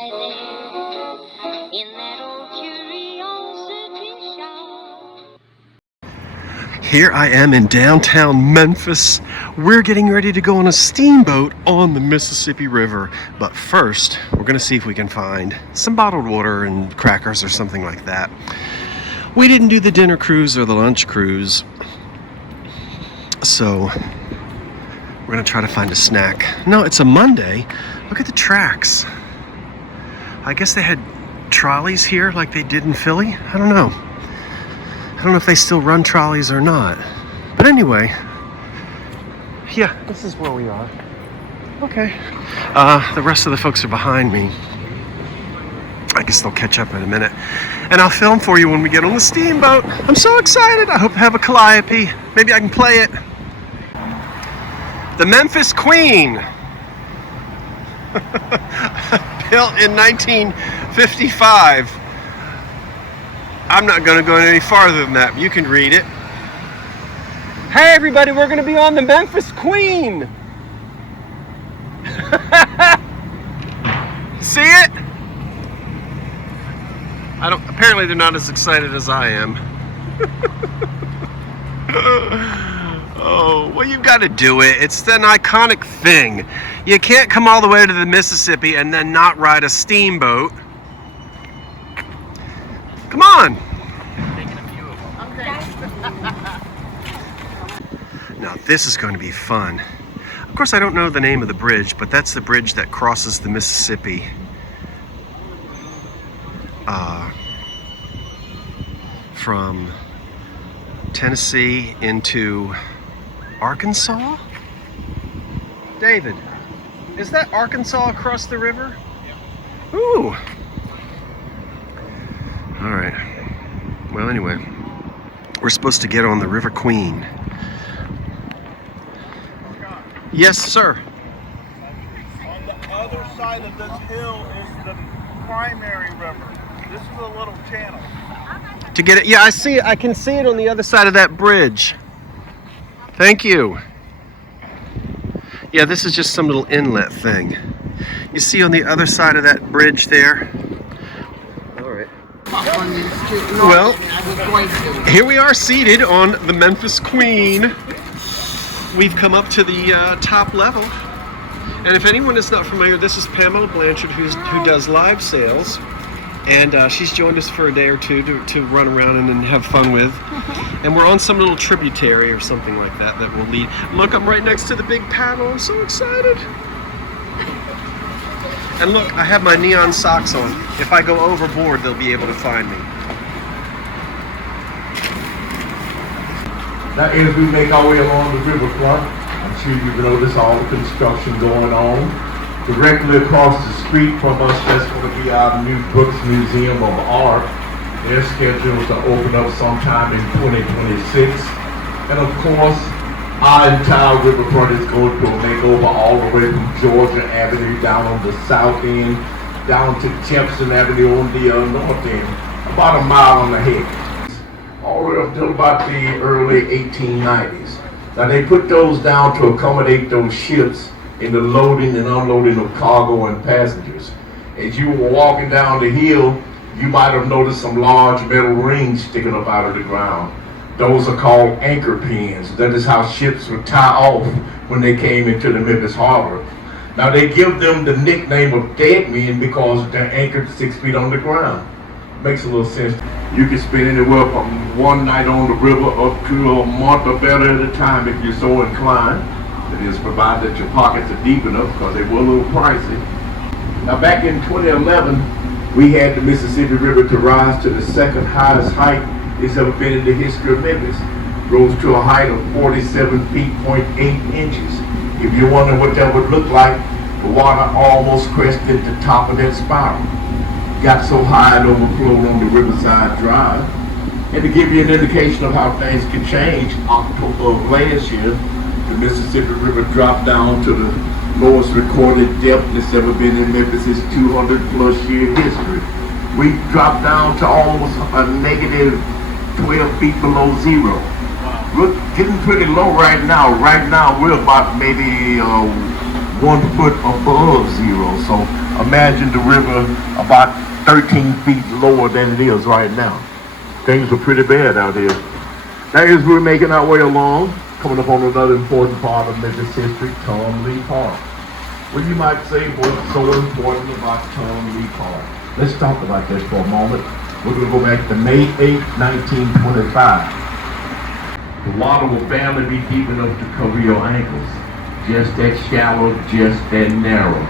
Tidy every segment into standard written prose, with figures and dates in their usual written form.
lie there in that old curiosity shop. Here I am in downtown Memphis. We're getting ready to go on a steamboat on the Mississippi River. But first, we're gonna see if we can find some bottled water and crackers or something like that. We didn't do the dinner cruise or the lunch cruise, so we're gonna try to find a snack. No, it's a Monday. Look at the tracks. I guess they had trolleys here like they did in Philly. I don't know. I don't know if they still run trolleys or not. But anyway, yeah, this is where we are. Okay. The rest of the folks are behind me. I guess they'll catch up in a minute. And I'll film for you when we get on the steamboat. I'm so excited. I hope I have a calliope. Maybe I can play it. The Memphis Queen. Built in 1955. I'm not going to go any farther than that. You can read it. Hey everybody, we're going to be on the Memphis Queen. See it? Apparently they're not as excited as I am. Oh, well, you've got to do it. It's an iconic thing. You can't come all the way to the Mississippi and then not ride a steamboat. Come on. Taking a few of them. Okay. Now this is going to be fun. Of course, I don't know the name of the bridge, but that's the bridge that crosses the Mississippi. From Tennessee into Arkansas? David, is that Arkansas across the river? Yeah. Ooh. All right. Well, anyway, we're supposed to get on the River Queen. Yes, sir. On the other side of this hill is the primary river. This is a little channel. To get it, yeah, I see it. I can see it on the other side of that bridge. Thank you. Yeah, this is just some little inlet thing. You see on the other side of that bridge there? All right. Well, here we are seated on the Memphis Queen. We've come up to the top level. And if anyone is not familiar, this is Pamela Blanchard, who does live sales. And she's joined us for a day or two to run around and have fun with. And we're on some little tributary or something like that will lead. Look, I'm right next to the big paddle. I'm so excited. And look, I have my neon socks on. If I go overboard, they'll be able to find me. Now, as we make our way along the riverfront, I'm sure you've noticed all the construction going on. Directly across the street from us, that's going to be our new Brooks Museum of Art. They're scheduled to open up sometime in 2026. And of course, our entire riverfront is going to make over all the way from Georgia Avenue down on the south end, down to Jefferson Avenue on the north end, about a mile and a half. All the way up till about the early 1890s. Now they put those down to accommodate those ships in the loading and unloading of cargo and passengers. As you were walking down the hill, you might have noticed some large metal rings sticking up out of the ground. Those are called anchor pins. That is how ships would tie off when they came into the Memphis harbor. Now they give them the nickname of dead men because they're anchored 6 feet on the ground. Makes a little sense. You can spend anywhere from one night on the river up to a month or better at a time if you're so inclined. It is provided that your pockets are deep enough because they were a little pricey. Now back in 2011, we had the Mississippi River to rise to the second highest height it's ever been in the history of Memphis. Rose to a height of 47 feet, 0.8 inches. If you're wondering what that would look like, the water almost crested the top of that spiral. Got so high it overflowed on the Riverside Drive. And to give you an indication of how things can change, October of last year, the Mississippi River dropped down to the lowest recorded depth that's ever been in Memphis' 200 plus year history. We dropped down to almost a negative 12 feet below zero. We're getting pretty low right now. Right now we're about maybe 1 foot above zero. So Imagine the river about 13 feet lower than it is right now. Things were pretty bad out here. Now as we're making our way along, coming up on another important part of Memphis history, Tom Lee Park. Well, you might say, what's so important about Tom Lee Park? Let's talk about that for a moment. We're going to go back to May 8, 1925. The water will barely be deep enough to cover your ankles. Just that shallow, just that narrow.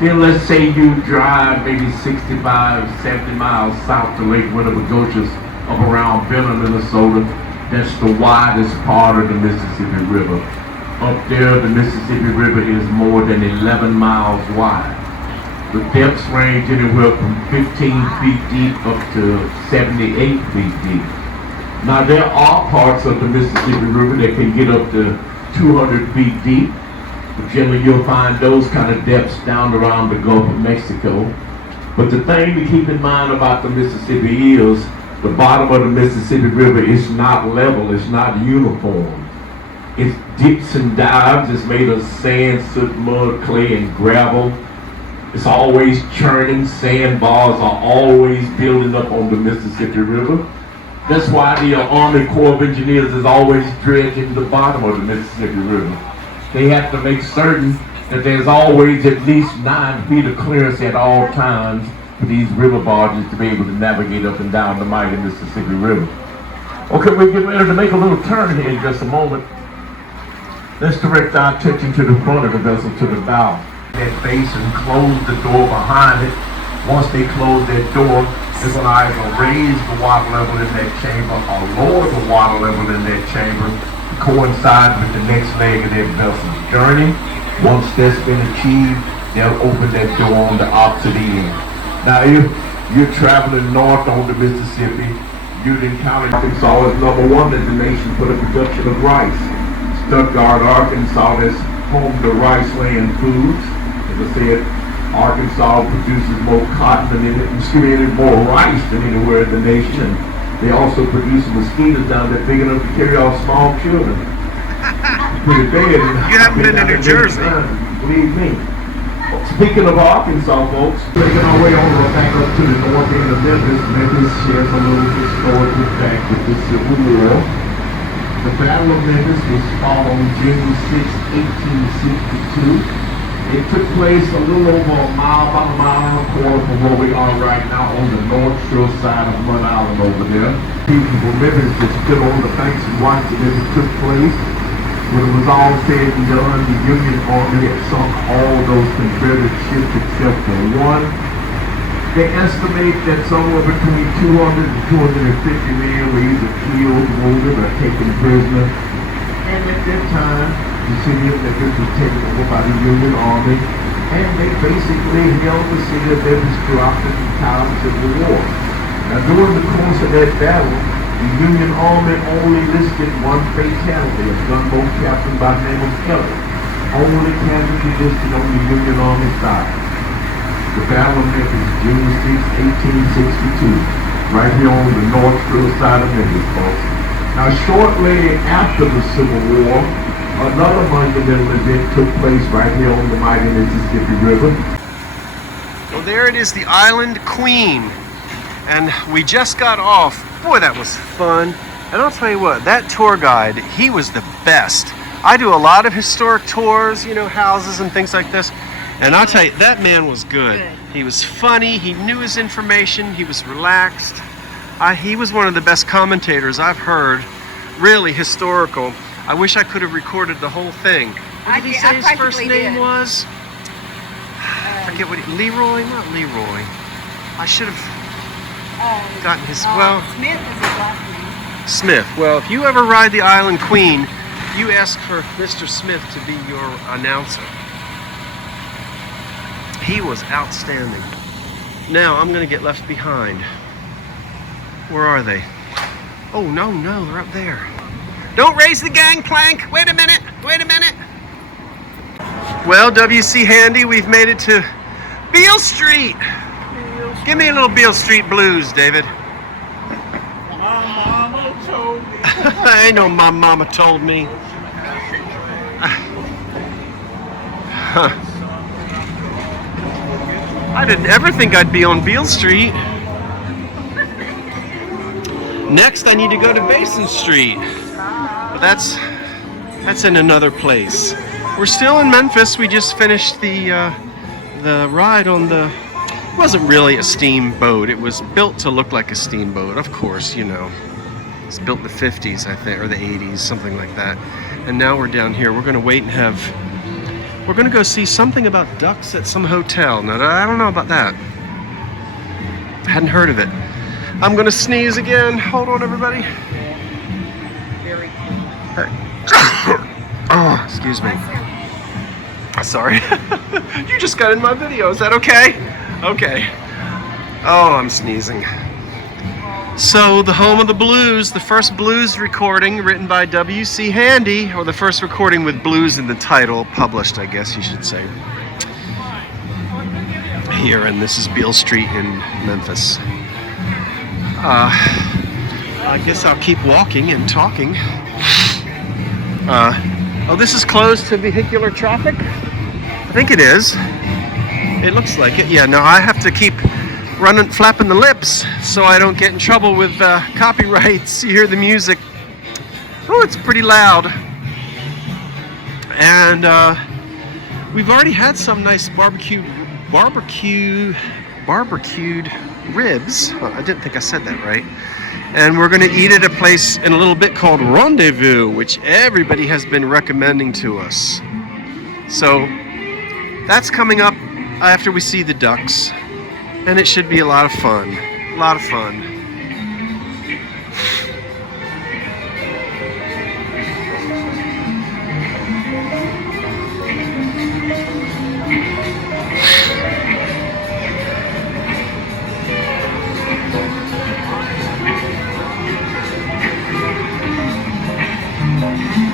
Then let's say you drive maybe 65, 70 miles south to Lake Rendevu up around Benham, Minnesota. That's the widest part of the Mississippi River. Up there, the Mississippi River is more than 11 miles wide. The depths range anywhere from 15 feet deep up to 78 feet deep. Now, there are parts of the Mississippi River that can get up to 200 feet deep. But generally, you'll find those kind of depths down around the Gulf of Mexico. But the thing to keep in mind about the Mississippi is the bottom of the Mississippi River is not level, it's not uniform. It dips and dives, it's made of sand, soot, mud, clay, and gravel. It's always churning, sandbars are always building up on the Mississippi River. That's why the Army Corps of Engineers is always dredging the bottom of the Mississippi River. They have to make certain that there's always at least 9 feet of clearance at all times for these river barges to be able to navigate up and down the mighty Mississippi River. Okay, we're getting ready to make a little turn here in just a moment. Let's direct our attention to the front of the vessel, to the bow. That base and close the door behind it. Once they close that door, they're going to either raise the water level in that chamber or lower the water level in that chamber to coincide with the next leg of that vessel's journey. Once that's been achieved, they'll open that door on the opposite end. Now, if you're traveling north on the Mississippi, you'd encounter Arkansas is number one in the nation for the production of rice. Stuttgart, Arkansas, that's home to rice land foods. As I said, Arkansas produces more cotton than more rice than anywhere in the nation. And they also produce mosquitoes down there big enough to carry off small children. Pretty bad. You haven't been to New Jersey. Believe me. Speaking of Arkansas, folks, making our way over back up to the north end of Memphis. Memphis shares a little historical fact with the Civil War. The Battle of Memphis was fought on June 6, 1862. It took place a little over a mile, about a mile and a quarter from where we are right now on the north shore side of Rhode Island over there. People from Memphis just stood on the banks and watched it as it took place. When it was all said and done, the Union Army had sunk all those Confederate ships except for one. They estimate that somewhere between 200 and 250 men were either killed, wounded, or taken prisoner. And at that time, the city of Memphis was taken over by the Union Army, and they basically held the city of Memphis throughout the entire Civil War. Now, during the course of that battle, the Union Army only listed one fatality, a gunboat captain by the name of Kelly. Only casualty listed on the Union Army side. The Battle of Memphis, June 6, 1862, right here on the north shore side of Memphis, folks. Now, shortly after the Civil War, another monumental event took place right here on the mighty Mississippi River. Well, there it is, the Island Queen. And we just got off. Boy, that was fun. And I'll tell you what, that tour guide, he was the best. I do a lot of historic tours, you know, houses and things like this. And I'll tell you, that man was good. He was funny, he knew his information, he was relaxed. He was one of the best commentators I've heard, really historical. I wish I could have recorded the whole thing. What did he say his first name was? I forget what Leroy? Not Leroy. I should have gotten his, well... Smith is his last name. Smith. Well, if you ever ride the Island Queen, you ask for Mr. Smith to be your announcer. He was outstanding. Now, I'm going to get left behind. Where are they? Oh, no, they're up there. Don't raise the gangplank. Wait a minute. Well, W.C. Handy, we've made it to Beale Street. Give me a little Beale Street blues, David. My mama told me. I know my mama told me. I didn't ever think I'd be on Beale Street. Next, I need to go to Basin Street. But that's in another place. We're still in Memphis. We just finished the ride on the... It wasn't really a steamboat. It was built to look like a steamboat, of course, you know. It's built in the 50s, I think, or the 80s, something like that. And now we're down here. We're going to wait and have... We're going to go see something about ducks at some hotel. Now, I don't know about that. I hadn't heard of it. I'm going to sneeze again. Hold on, everybody. Very Oh, excuse me. Sorry. You just got in my video. Is that okay? Okay. Oh, I'm sneezing. So, the home of the blues, the first blues recording written by W.C. Handy, or the first recording with blues in the title, published, I guess you should say. Here, and this is Beale Street in Memphis. I guess I'll keep walking and talking. Oh, this is closed to vehicular traffic? I think it is. It looks like it. Yeah, no, I have to keep running, flapping the lips so I don't get in trouble with copyrights. You hear the music. Oh, it's pretty loud. And we've already had some nice barbecued ribs. Oh, I didn't think I said that right. And we're going to eat at a place in a little bit called Rendevu, which everybody has been recommending to us. So that's coming up after we see the ducks. And it should be a lot of fun. A lot of fun.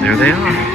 There they are.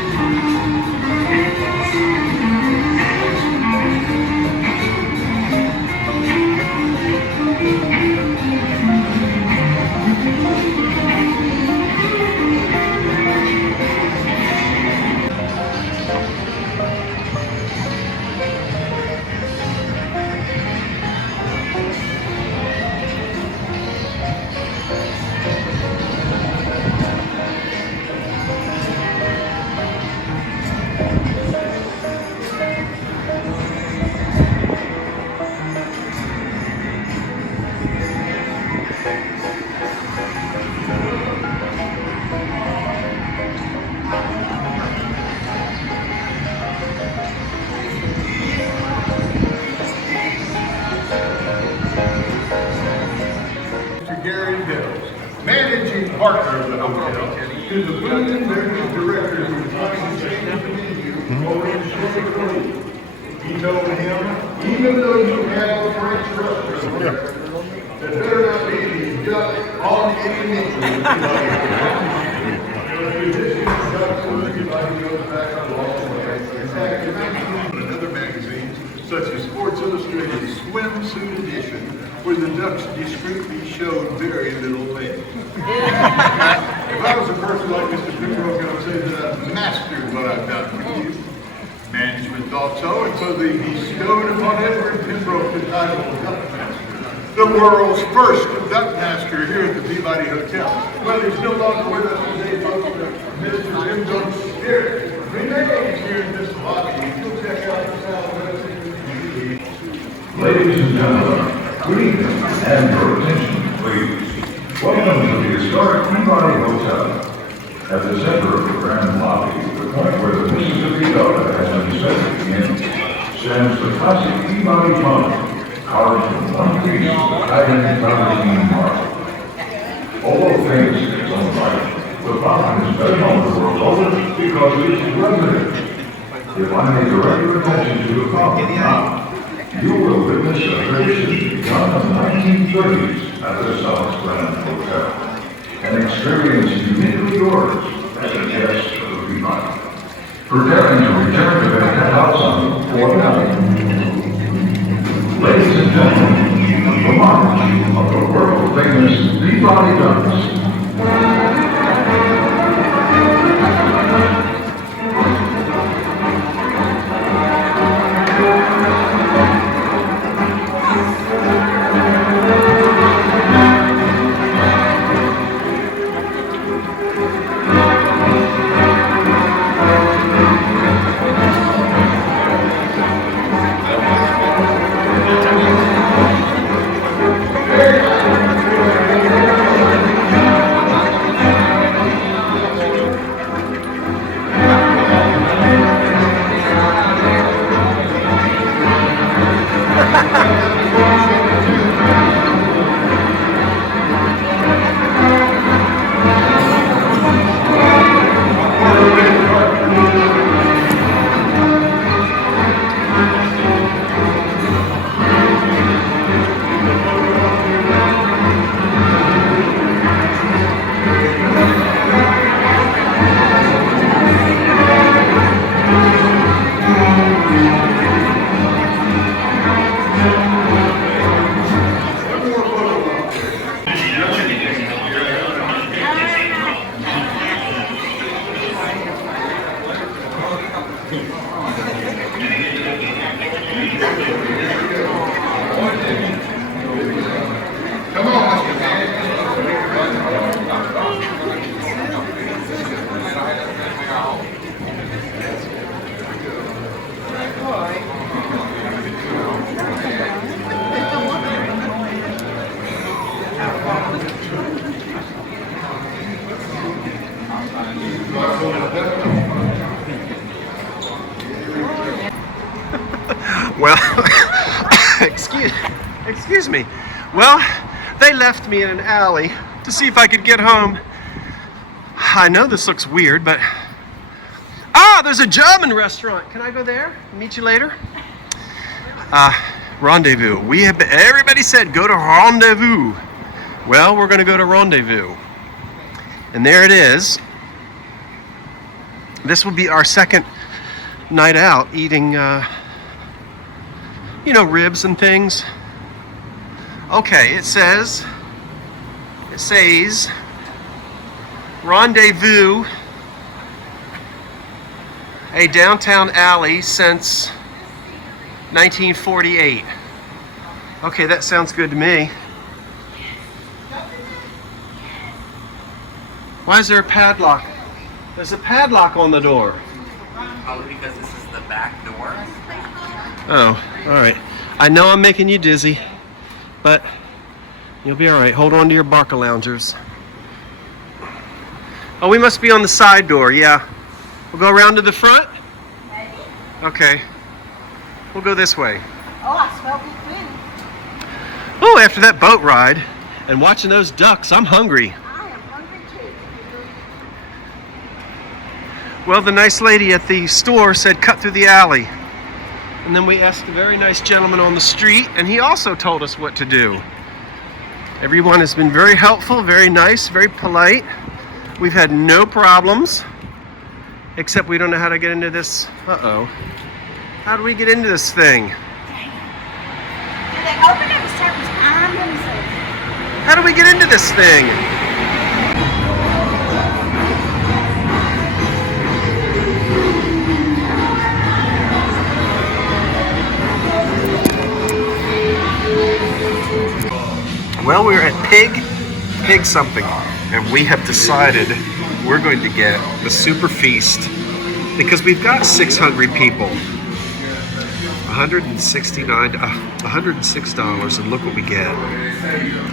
Managing partner of the hotel, to the food and beverage director who was trying to change the menu over in short. He told him, even though you have a French restaurant, there better not be any duck on any menu. Another magazine, such as Sports Illustrated Swimsuit Edition, where the ducks discreetly showed very little leg. If I was a person like Mr. Pembroke, I would say that I've mastered what I've done for you. Management thought so, and so they bestowed upon Edward Pembroke the title of Duck Master, the world's first duck master here at the Peabody Hotel. Well, he's no longer with us today, folks. Mr. Pembroke's spirit remains here in this lobby. You'll check out the celebration. Ladies and gentlemen, good evening, and your attention, please. Welcome to the historic Peabody Hotel. At the center of the grand lobby, the point where the Mississippi Delta has been set in, stands the classic Peabody fountain, carved in one piece of iron Travertine marble. Although famous in its own right, the fountain is better known the world over because it is resident. If I may direct your attention to the fountain now, you will witness a tradition begun in the 1930s at the South Grand Hotel. An experience uniquely yours as a guest of the Peabody. Preparing to return to their head house on the 4th night. Ladies and gentlemen, the march of the world-famous Peabody Ducks. Excuse me. Well, they left me in an alley to see if I could get home. I know this looks weird, but... Ah, there's a German restaurant. Can I go there? Meet you later? Rendevu. Everybody said go to Rendevu. Well, we're going to go to Rendevu. And there it is. This will be our second night out eating, ribs and things. Okay, it says Rendevu, a downtown alley since 1948. Okay, that sounds good to me. Why is there a padlock? There's a padlock on the door. Probably because this is the back door. Oh, all right. I know I'm making you dizzy, but you'll be all right. Hold on to your Barca loungers. Oh, we must be on the side door, yeah. We'll go around to the front? Okay. We'll go this way. Oh, I smell good food. Oh, after that boat ride and watching those ducks, I'm hungry. I am hungry too. Well, the nice lady at the store said cut through the alley. And then we asked a very nice gentleman on the street, and he also told us what to do. Everyone has been very helpful, very nice, very polite. We've had no problems, except we don't know how to get into this. Uh-oh. How do we get into this thing? Do they open at a certain time? Let me see. How do we get into this thing? Well, we're at Pig something, and we have decided we're going to get the super feast because we've got 6 hungry people. $106, and look what we get.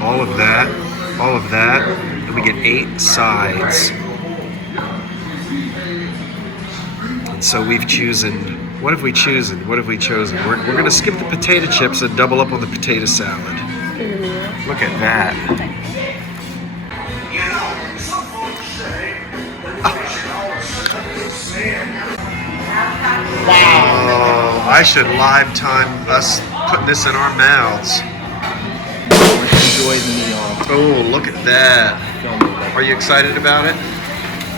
All of that, and we get 8 sides. And so we've chosen, what have we chosen? We're going to skip the potato chips and double up on the potato salad. Look at that. Wow, I should live time us putting this in our mouths. Enjoy the meal. Oh, look at that. Are you excited about it?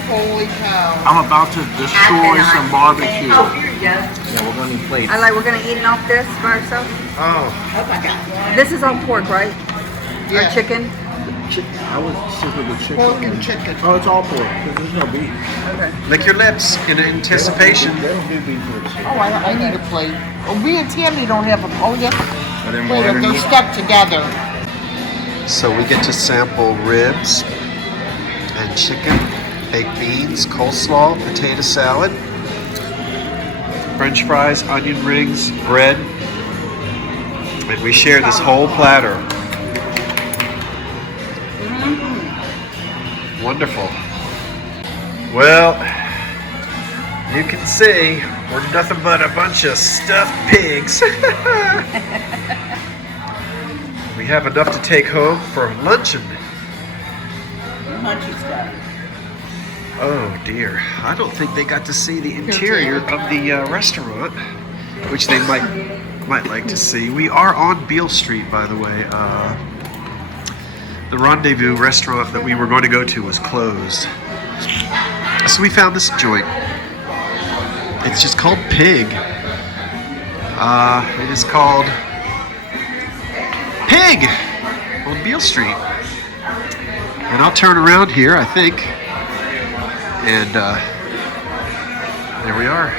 Holy cow. I'm about to destroy some barbecue. Oh, here you go. Yeah, we're going to need plates. We're going to eat it off this by ourselves. Oh, Oh my God. This is all pork, right? Yeah. Or chicken? I was sticking with chicken. Pork and chicken. Oh, it's all pork, because there's no beef. Okay. lick your lips in anticipation. They don't do beef with chicken. Oh, I need a plate. Oh, me and Tammy don't have a. Oh, yes. Are there more Wait, they're underneath? stuck together. So we get to sample ribs and chicken, baked beans, coleslaw, potato salad, French fries, onion rings, bread, and we share this whole platter. Wonderful. Well, you can see we're nothing but a bunch of stuffed pigs. We have enough to take home for luncheon. Munchy stuff. Oh dear, I don't think they got to see the interior of the restaurant, which they might like to see. We are on Beale Street, by the way. The Rendevu restaurant that we were going to go to was closed. So we found this joint. It's just called Pig. It is called Pig on Beale Street. And I'll turn around here, I think. And there we are.